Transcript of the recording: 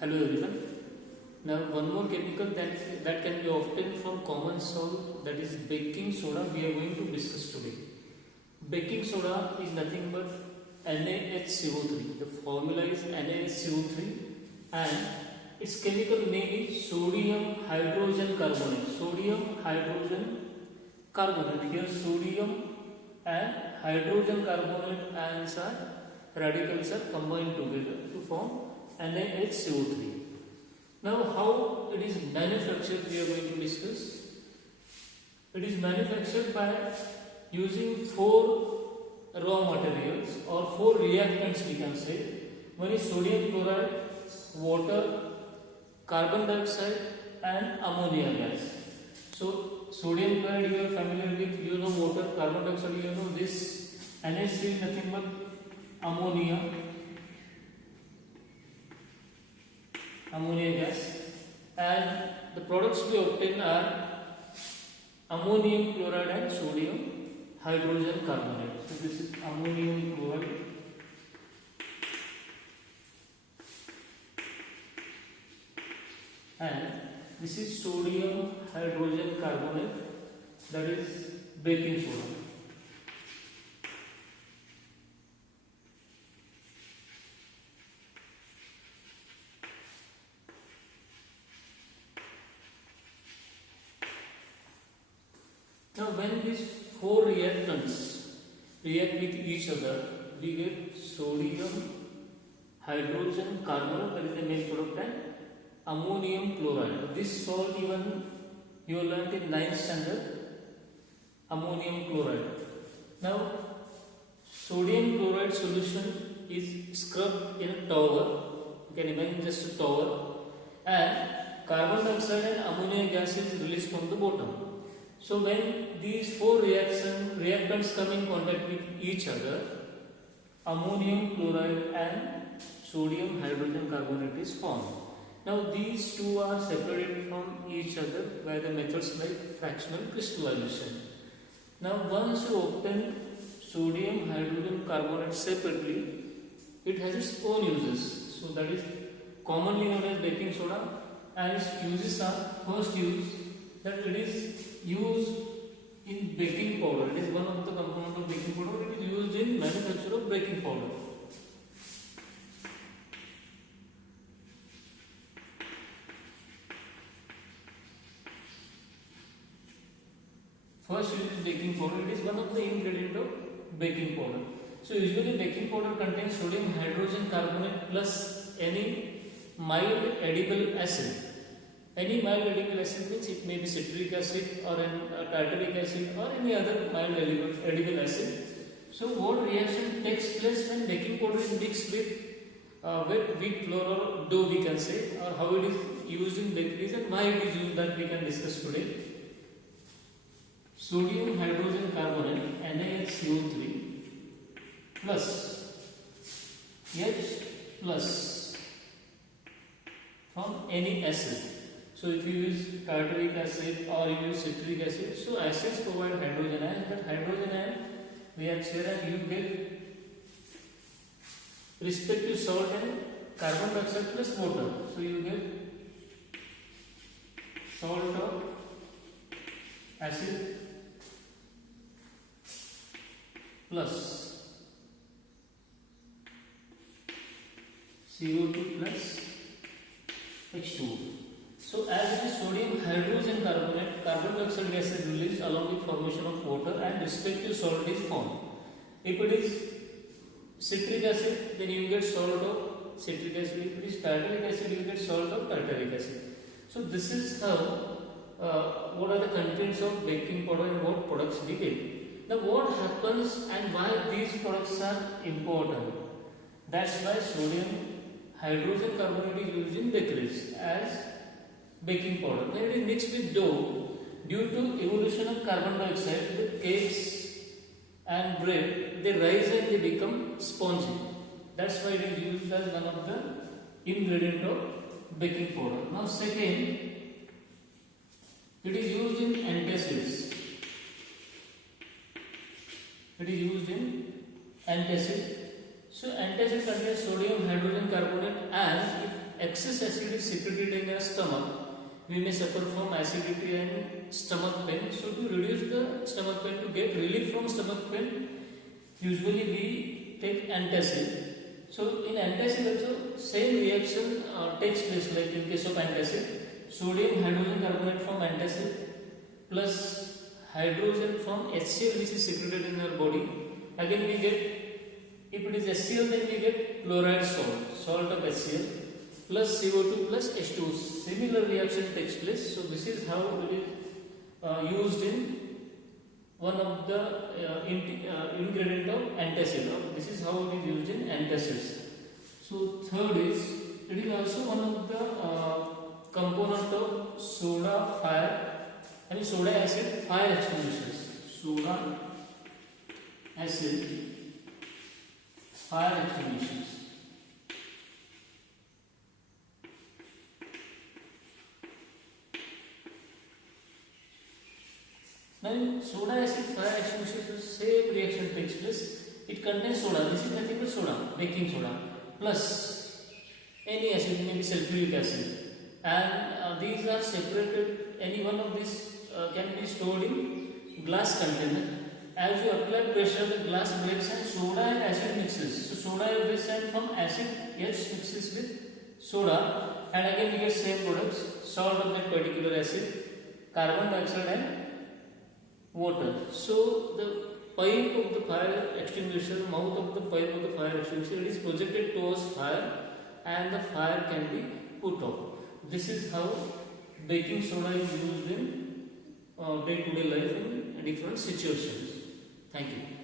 Hello everyone. Now one more chemical that can be obtained from common salt, that is baking soda, we are going to discuss today. Baking soda is nothing but NaHCO3. The formula is NaHCO3 and its chemical name is sodium hydrogen carbonate. Sodium hydrogen carbonate. Here sodium and hydrogen carbonate ions are radicals are combined together to form NaHCO3. Now how it is manufactured we are going to discuss. It is manufactured by using 4 raw materials or 4 reactants we can say. One is sodium chloride, water, carbon dioxide and ammonia gas. So sodium chloride you are familiar with, you know water, carbon dioxide you know this, NH3 is nothing but ammonia gas, and the products we obtain are ammonium chloride and sodium hydrogen carbonate. So this is ammonium chloride and this is sodium hydrogen carbonate, that is baking soda. Now when these 4 reactants react with each other, we get sodium hydrogen carbonate, that is the main product, and ammonium chloride. This salt even you learnt in 9th standard, ammonium chloride. Now sodium chloride solution is scrubbed in a towel. You can imagine just a towel, and carbon dioxide and ammonia gas is released from the bottom. So when these 4 reactants come in contact with each other, ammonium chloride and sodium hydrogen carbonate is formed. Now these two are separated from each other by the methods like fractional crystallization. Now once you obtain sodium hydrogen carbonate separately, it has its own uses. So that is commonly known as baking soda, and its uses are, first use, that it is used in baking powder. It is one of the components of baking powder. It is used in manufacture of baking powder. First use is baking powder. It is one of the ingredients of baking powder. So usually baking powder contains sodium hydrogen carbonate plus any mild edible acid. Any mild edible acid means it may be citric acid or tartaric acid or any other mild edible acid. So what reaction takes place when baking powder is mixed with wet wheat flour or dough we can say, or how it is used in bakeries and why it is used, that we can discuss today. Sodium hydrogen carbonate NaHCO3 plus H plus from any acid. So if you use tartaric acid or you use citric acid, so acids provide hydrogen ion, but hydrogen ion reacts here and you get respective salt and carbon dioxide plus water. So you get salt of acid plus CO2 plus H2O. So as it is sodium hydrogen carbonate, carbon dioxide gas is released along with formation of water and respective salt is formed. If it is citric acid, then you get salt of citric acid. If it is tartaric acid, you get salt of tartaric acid. So this is how what are the contents of baking powder and what products we get. Now what happens and why these products are important? That's why sodium hydrogen carbonate is used in bakeries as baking powder. When it is mixed with dough, due to evolution of carbon dioxide, the cakes and bread, they rise and they become spongy. That's why it is used as one of the ingredient of baking powder. Now second, it is used in antacids. It is used in antacid. So antacid contains sodium hydrogen carbonate, and excess acid is secreted in your stomach, we may suffer from acidity and stomach pain. So to reduce the stomach pain, to get relief from stomach pain, usually we take antacid. So in antacid also same reaction takes place like in case of antacid. Sodium hydrogen carbonate from antacid plus hydrogen from HCl which is secreted in our body. Again we get, if it is HCl then we get chloride salt of HCl plus CO2 plus H2O. Similar reaction takes place. So this is how it is used in one of the ingredient of antacid. This is how it is used in antacids. So third is, it is also one of the component of soda acid fire extinguishers. Soda acid fire extinguishers. Now in soda acid fire extinguishers, same reaction takes place. It contains soda. This is nothing but soda, baking soda, plus any acid, maybe sulfuric acid, and these are separated. Any one of these can be stored in glass container. As you apply pressure, the glass breaks and soda and acid mixes. So soda is this, and from acid H mixes with soda, and again we get same products: salt of that particular acid, carbon dioxide, and water. So the pipe of the fire extinguisher, mouth of the pipe of the fire extinguisher, it is projected towards fire, and the fire can be put off. This is how baking soda is used in day-to-day life in different situations. Thank you.